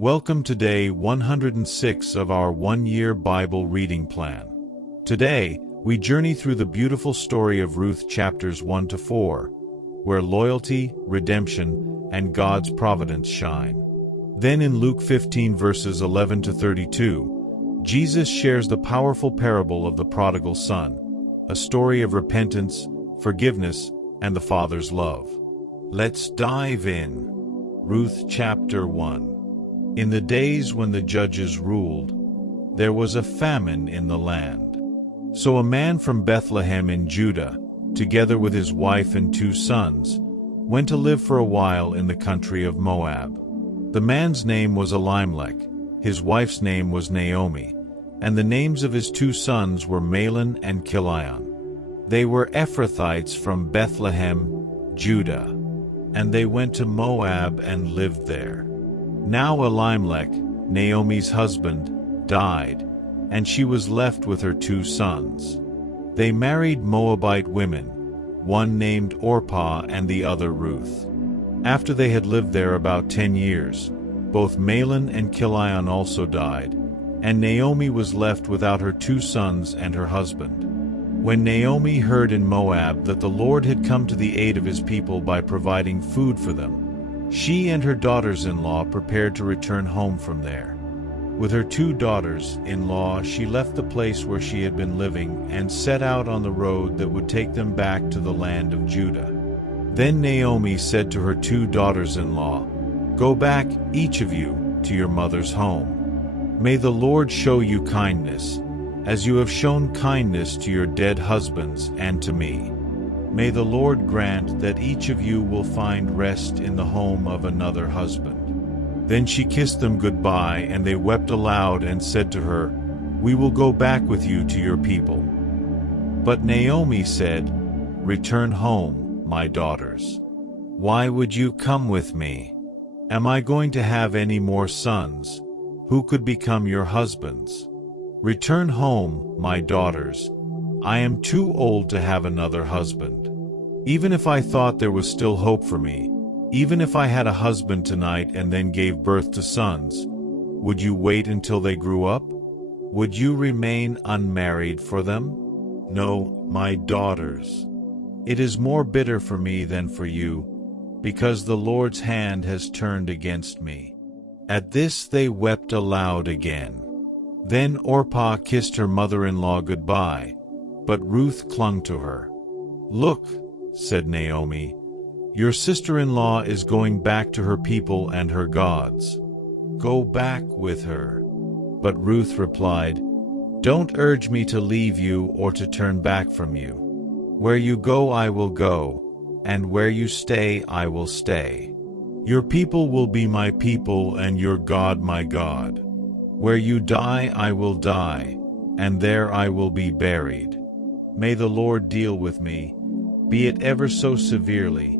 Welcome to day 106 of our one-year Bible reading plan. Today, we journey through the beautiful story of Ruth chapters 1 to 4, where loyalty, redemption, and God's providence shine. Then in Luke 15 verses 11 to 32, Jesus shares the powerful parable of the Prodigal Son, a story of repentance, forgiveness, and the Father's love. Let's dive in. Ruth chapter 1. In the days when the judges ruled, there was a famine in the land. So a man from Bethlehem in Judah, together with his wife and 2 sons, went to live for a while in the country of Moab. The man's name was Elimelech, his wife's name was Naomi, and the names of his 2 sons were Mahlon and Chilion. They were Ephrathites from Bethlehem, Judah, and they went to Moab and lived there. Now Elimelech, Naomi's husband, died, and she was left with her 2 sons. They married Moabite women, one named Orpah and the other Ruth. After they had lived there about 10 years, both Mahlon and Chilion also died, and Naomi was left without her 2 sons and her husband. When Naomi heard in Moab that the Lord had come to the aid of his people by providing food for them, she and her daughters-in-law prepared to return home from there. With her 2 daughters-in-law, she left the place where she had been living and set out on the road that would take them back to the land of Judah. Then Naomi said to her 2 daughters-in-law, "Go back, each of you, to your mother's home. May the Lord show you kindness, as you have shown kindness to your dead husbands and to me. May the Lord grant that each of you will find rest in the home of another husband." Then she kissed them goodbye, and they wept aloud and said to her, "We will go back with you to your people." But Naomi said, "Return home, my daughters. Why would you come with me? Am I going to have any more sons? Who could become your husbands? Return home, my daughters. I am too old to have another husband. Even if I thought there was still hope for me, even if I had a husband tonight and then gave birth to sons, would you wait until they grew up? Would you remain unmarried for them? No, my daughters. It is more bitter for me than for you, because the Lord's hand has turned against me." At this they wept aloud again. Then Orpah kissed her mother-in-law goodbye, but Ruth clung to her. "Look," said Naomi, "your sister-in-law is going back to her people and her gods. Go back with her." But Ruth replied, "Don't urge me to leave you or to turn back from you. Where you go I will go, and where you stay I will stay. Your people will be my people and your God my God. Where you die I will die, and there I will be buried. May the Lord deal with me, be it ever so severely,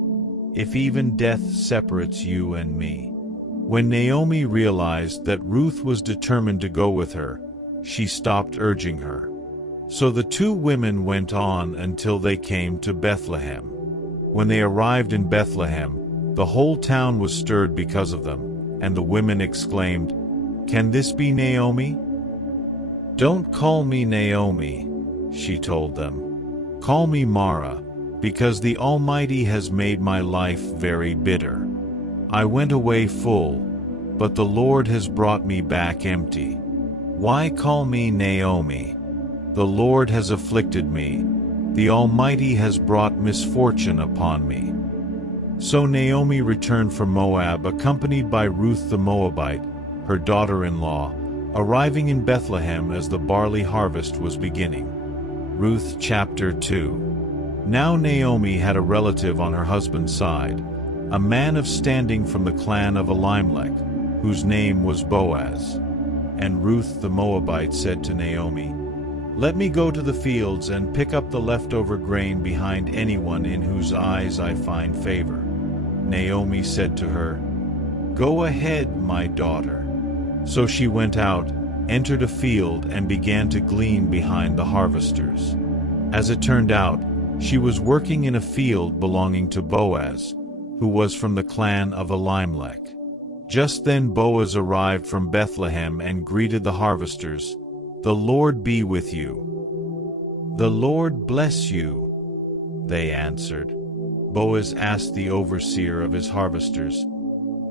if even death separates you and me." When Naomi realized that Ruth was determined to go with her, she stopped urging her. So the 2 women went on until they came to Bethlehem. When they arrived in Bethlehem, the whole town was stirred because of them, and the women exclaimed, "Can this be Naomi?" "Don't call me Naomi," she told them. "Call me Mara, because the Almighty has made my life very bitter. I went away full, but the Lord has brought me back empty. Why call me Naomi? The Lord has afflicted me. The Almighty has brought misfortune upon me." So Naomi returned from Moab, accompanied by Ruth the Moabite, her daughter-in-law, arriving in Bethlehem as the barley harvest was beginning. Ruth chapter 2. Now Naomi had a relative on her husband's side, a man of standing from the clan of Elimelech, whose name was Boaz. And Ruth the Moabite said to Naomi, "Let me go to the fields and pick up the leftover grain behind anyone in whose eyes I find favor." Naomi said to her, "Go ahead, my daughter." So she went out, entered a field, and began to glean behind the harvesters. As it turned out, she was working in a field belonging to Boaz, who was from the clan of Elimelech. Just then Boaz arrived from Bethlehem and greeted the harvesters. "The Lord be with you." "The Lord bless you," they answered. Boaz asked the overseer of his harvesters,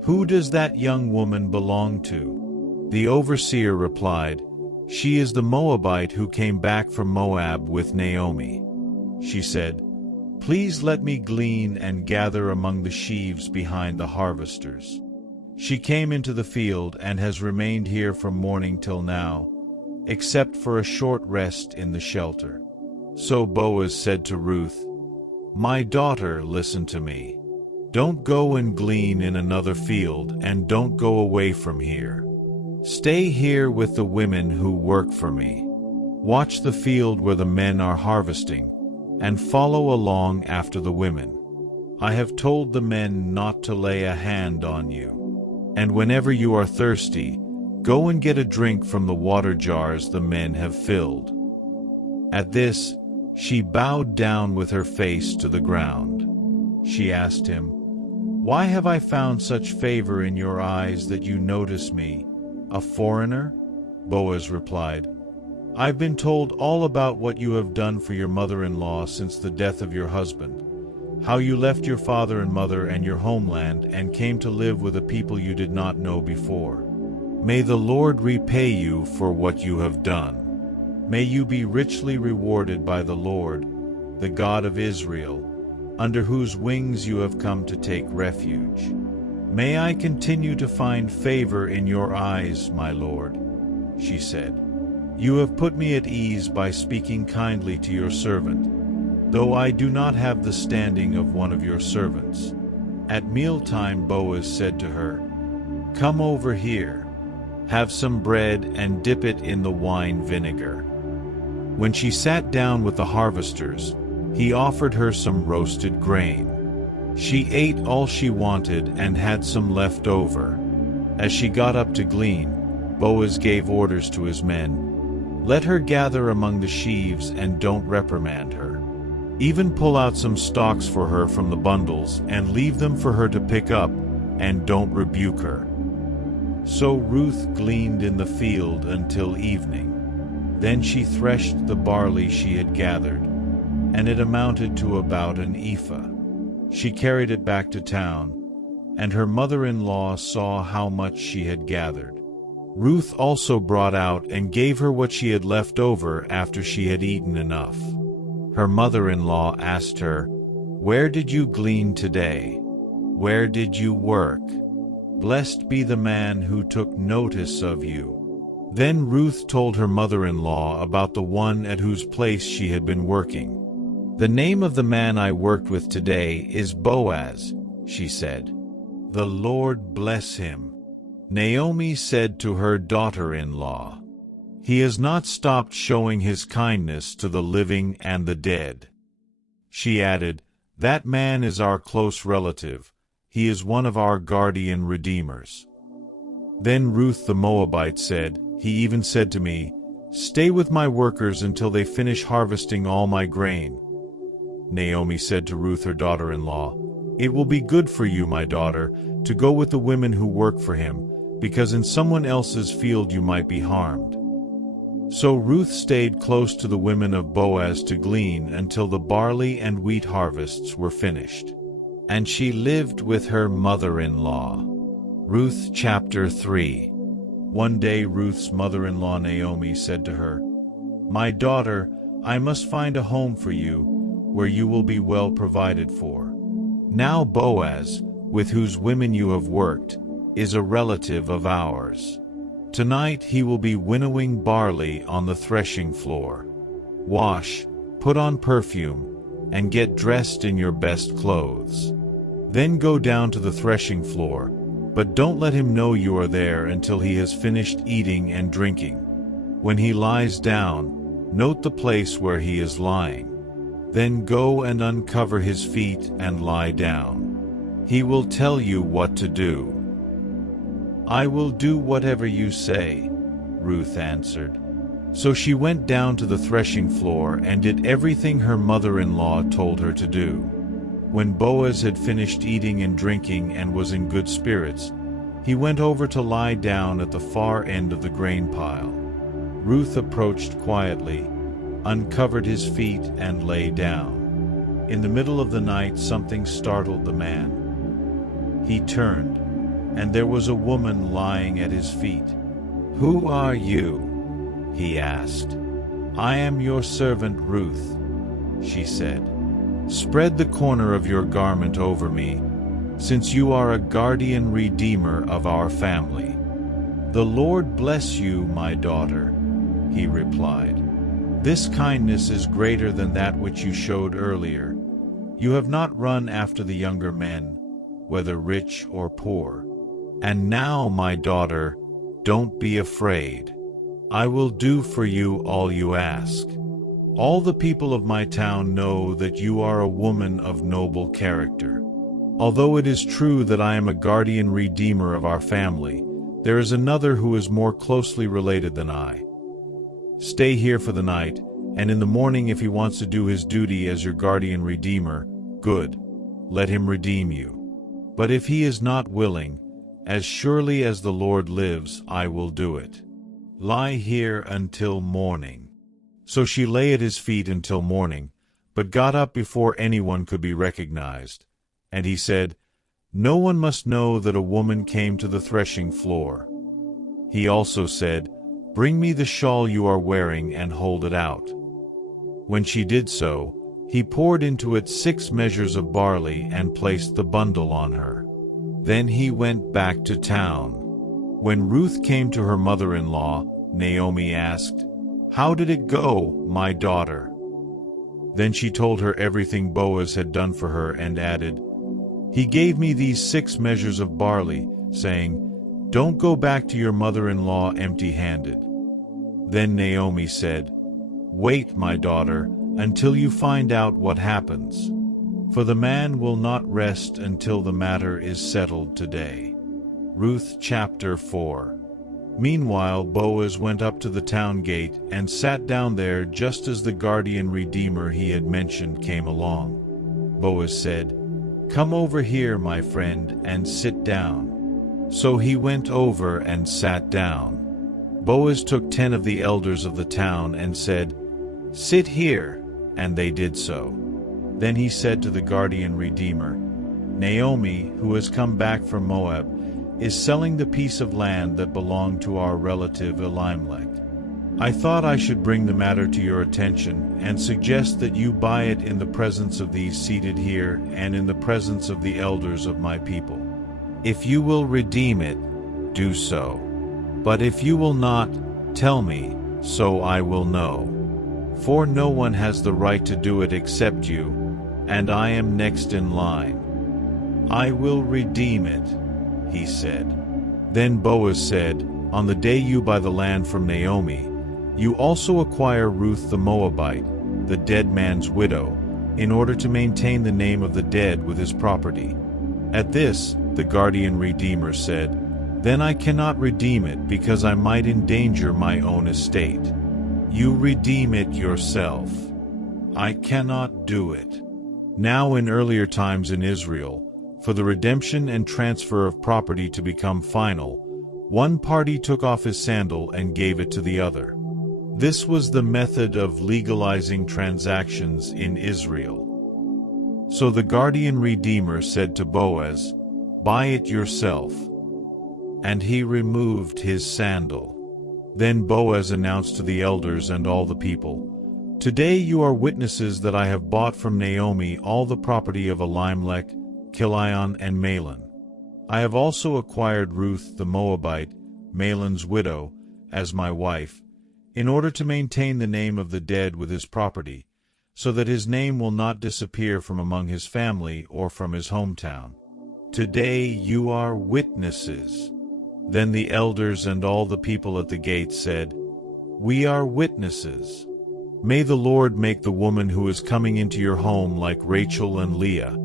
"Who does that young woman belong to?" The overseer replied, "She is the Moabite who came back from Moab with Naomi." She said, "Please let me glean and gather among the sheaves behind the harvesters." She came into the field and has remained here from morning till now, except for a short rest in the shelter. So Boaz said to Ruth, "My daughter, listen to me. Don't go and glean in another field, and don't go away from here. Stay here with the women who work for me. Watch the field where the men are harvesting, and follow along after the women. I have told the men not to lay a hand on you. And whenever you are thirsty, go and get a drink from the water jars the men have filled." At this, she bowed down with her face to the ground. She asked him, "Why have I found such favor in your eyes that you notice me, a foreigner?" Boaz replied, "I've been told all about what you have done for your mother-in-law since the death of your husband, how you left your father and mother and your homeland and came to live with a people you did not know before. May the Lord repay you for what you have done. May you be richly rewarded by the Lord, the God of Israel, under whose wings you have come to take refuge. May I continue to find favor in your eyes, my Lord," she said. "You have put me at ease by speaking kindly to your servant, though I do not have the standing of one of your servants." At mealtime Boaz said to her, "Come over here. Have some bread and dip it in the wine vinegar." When she sat down with the harvesters, he offered her some roasted grain. She ate all she wanted and had some left over. As she got up to glean, Boaz gave orders to his men, "Let her gather among the sheaves and don't reprimand her. Even pull out some stalks for her from the bundles and leave them for her to pick up, and don't rebuke her." So Ruth gleaned in the field until evening. Then she threshed the barley she had gathered, and it amounted to about an ephah. She carried it back to town, and her mother-in-law saw how much she had gathered. Ruth also brought out and gave her what she had left over after she had eaten enough. Her mother-in-law asked her, "Where did you glean today? Where did you work? Blessed be the man who took notice of you." Then Ruth told her mother-in-law about the one at whose place she had been working. "The name of the man I worked with today is Boaz," she said. "The Lord bless him." Naomi said to her daughter-in-law, "He has not stopped showing his kindness to the living and the dead." She added, "That man is our close relative. He is one of our guardian redeemers." Then Ruth the Moabite said, "He even said to me, 'Stay with my workers until they finish harvesting all my grain.'" Naomi said to Ruth her daughter-in-law, "It will be good for you, my daughter, to go with the women who work for him, because in someone else's field you might be harmed." So Ruth stayed close to the women of Boaz to glean until the barley and wheat harvests were finished. And she lived with her mother-in-law. Ruth chapter 3. One day Ruth's mother-in-law Naomi said to her, "My daughter, I must find a home for you, where you will be well provided for. Now Boaz, with whose women you have worked, is a relative of ours. Tonight he will be winnowing barley on the threshing floor. Wash, put on perfume, and get dressed in your best clothes. Then go down to the threshing floor, but don't let him know you are there until he has finished eating and drinking. When he lies down, note the place where he is lying. Then go and uncover his feet and lie down. He will tell you what to do." "I will do whatever you say," Ruth answered. So she went down to the threshing floor and did everything her mother-in-law told her to do. When Boaz had finished eating and drinking and was in good spirits, He went over to lie down at the far end of the grain pile. Ruth approached quietly, uncovered his feet, and lay down. In the middle of the night, something startled the man. He turned, and there was a woman lying at his feet. "Who are you?" he asked. "I am your servant Ruth," she said. "Spread the corner of your garment over me, since you are a guardian redeemer of our family." "The Lord bless you, my daughter," he replied. "This kindness is greater than that which you showed earlier. You have not run after the younger men, whether rich or poor. And now, my daughter, don't be afraid. I will do for you all you ask. All the people of my town know that you are a woman of noble character. Although it is true that I am a guardian redeemer of our family, there is another who is more closely related than I. Stay here for the night, and in the morning, if he wants to do his duty as your guardian redeemer, good, let him redeem you. But if he is not willing, as surely as the Lord lives, I will do it. Lie here until morning." So she lay at his feet until morning, but got up before anyone could be recognized. And he said, "No one must know that a woman came to the threshing floor." He also said, "Bring me the shawl you are wearing and hold it out." When she did so, he poured into it 6 measures of barley and placed the bundle on her. Then he went back to town. When Ruth came to her mother-in-law, Naomi asked, "How did it go, my daughter?" Then she told her everything Boaz had done for her and added, "He gave me these 6 measures of barley, saying, 'Don't go back to your mother-in-law empty-handed.'" Then Naomi said, "Wait, my daughter, until you find out what happens. For the man will not rest until the matter is settled today." Ruth chapter 4. Meanwhile Boaz went up to the town gate and sat down there just as the guardian redeemer he had mentioned came along. Boaz said, "Come over here, my friend, and sit down." So he went over and sat down. Boaz took 10 of the elders of the town and said, "Sit here," and they did so. Then he said to the guardian redeemer, "Naomi, who has come back from Moab, is selling the piece of land that belonged to our relative Elimelech. I thought I should bring the matter to your attention and suggest that you buy it in the presence of these seated here and in the presence of the elders of my people. If you will redeem it, do so. But if you will not, tell me, so I will know. For no one has the right to do it except you, and I am next in line." "I will redeem it," he said. Then Boaz said, "On the day you buy the land from Naomi, you also acquire Ruth the Moabite, the dead man's widow, in order to maintain the name of the dead with his property." At this, the guardian redeemer said, "Then I cannot redeem it because I might endanger my own estate. You redeem it yourself. I cannot do it." Now in earlier times in Israel, for the redemption and transfer of property to become final, one party took off his sandal and gave it to the other. This was the method of legalizing transactions in Israel. So the guardian redeemer said to Boaz, "Buy it yourself." And he removed his sandal. Then Boaz announced to the elders and all the people, "Today you are witnesses that I have bought from Naomi all the property of Elimelech, Chilion, and Mahlon. I have also acquired Ruth the Moabite, Mahlon's widow, as my wife, in order to maintain the name of the dead with his property, so that his name will not disappear from among his family or from his hometown. Today you are witnesses." Then the elders and all the people at the gate said, "We are witnesses. May the Lord make the woman who is coming into your home like Rachel and Leah,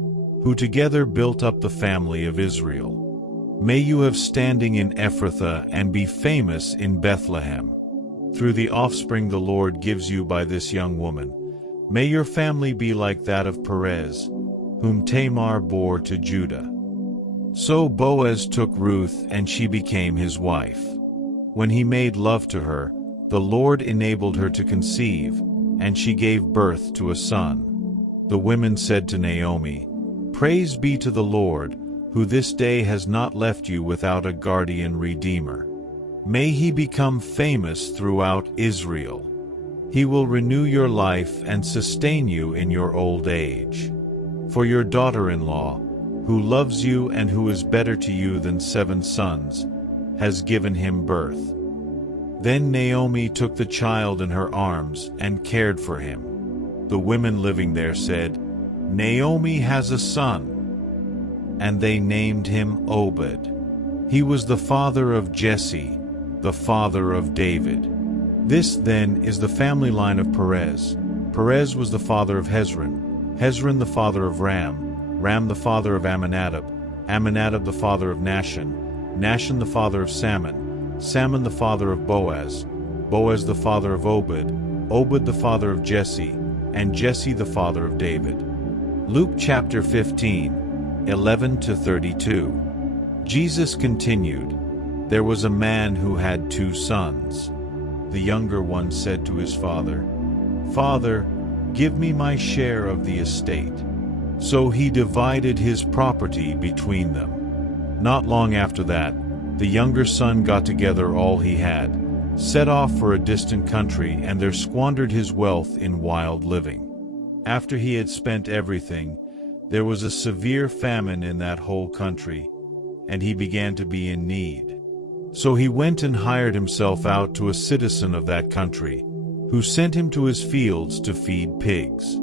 who together built up the family of Israel. May you have standing in Ephrathah and be famous in Bethlehem. Through the offspring the Lord gives you by this young woman, may your family be like that of Perez, whom Tamar bore to Judah." So Boaz took Ruth, and she became his wife. When he made love to her, the Lord enabled her to conceive, and she gave birth to a son. The women said to Naomi, "Praise be to the Lord, who this day has not left you without a guardian redeemer. May he become famous throughout Israel. He will renew your life and sustain you in your old age. For your daughter-in-law, who loves you and who is better to you than 7 sons, has given him birth." Then Naomi took the child in her arms and cared for him. The women living there said, "Naomi has a son." And they named him Obed. He was the father of Jesse, the father of David. This, then, is the family line of Perez. Perez was the father of Hezron, Hezron the father of Ram, Ram the father of Amminadab, Amminadab the father of Nahshon, Nahshon the father of Salmon, Salmon the father of Boaz, Boaz the father of Obed, Obed the father of Jesse, and Jesse the father of David. Luke chapter 15, 11-32. Jesus continued, "There was a man who had 2 sons. The younger one said to his father, 'Father, give me my share of the estate.' So he divided his property between them. Not long after that, the younger son got together all he had, set off for a distant country, and there squandered his wealth in wild living. After he had spent everything, there was a severe famine in that whole country, and he began to be in need. So he went and hired himself out to a citizen of that country, who sent him to his fields to feed pigs.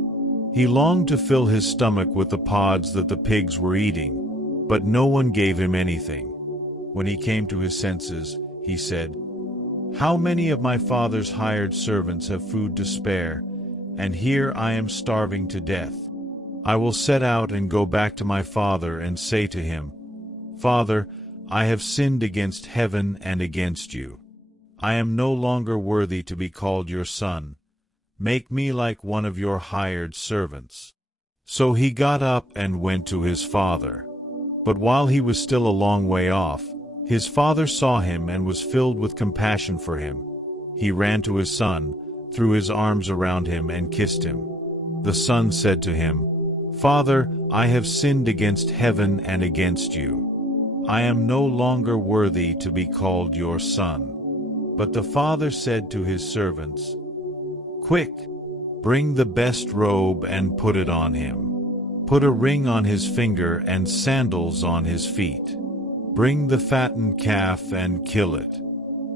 He longed to fill his stomach with the pods that the pigs were eating, but no one gave him anything. When he came to his senses, he said, 'How many of my father's hired servants have food to spare, and here I am starving to death? I will set out and go back to my father and say to him, Father, I have sinned against heaven and against you. I am no longer worthy to be called your son. Make me like one of your hired servants.' So he got up and went to his father. But while he was still a long way off, his father saw him and was filled with compassion for him. He ran to his son, threw his arms around him and kissed him. The son said to him, 'Father, I have sinned against heaven and against you. I am no longer worthy to be called your son.' But the father said to his servants, 'Quick, bring the best robe and put it on him. Put a ring on his finger and sandals on his feet. Bring the fattened calf and kill it.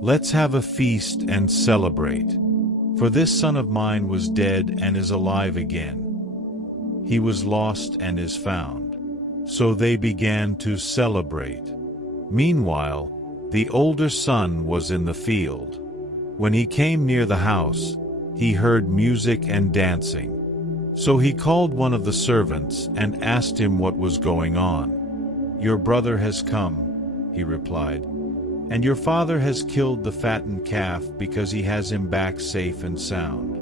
Let's have a feast and celebrate. For this son of mine was dead and is alive again. He was lost and is found.' So they began to celebrate. Meanwhile, the older son was in the field. When he came near the house, he heard music and dancing. So he called one of the servants and asked him what was going on. 'Your brother has come,' he replied, 'and your father has killed the fattened calf because he has him back safe and sound.'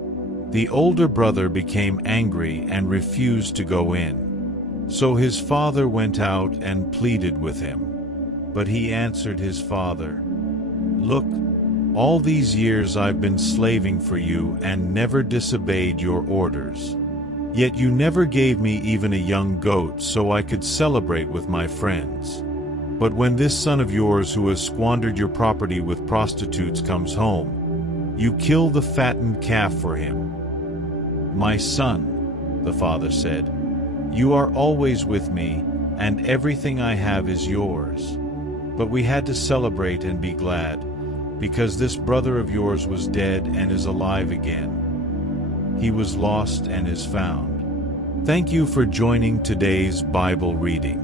The older brother became angry and refused to go in. So his father went out and pleaded with him. But he answered his father, 'Look, all these years I've been slaving for you and never disobeyed your orders. Yet you never gave me even a young goat so I could celebrate with my friends. But when this son of yours who has squandered your property with prostitutes comes home, you kill the fattened calf for him.' 'My son,' the father said, 'you are always with me, and everything I have is yours. But we had to celebrate and be glad, because this brother of yours was dead and is alive again. He was lost and is found.'" Thank you for joining today's Bible reading.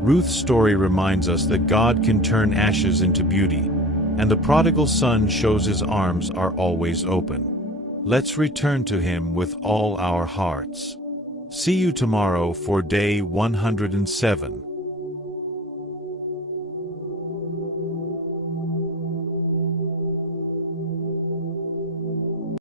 Ruth's story reminds us that God can turn ashes into beauty, and the prodigal son shows his arms are always open. Let's return to him with all our hearts. See you tomorrow for day 107.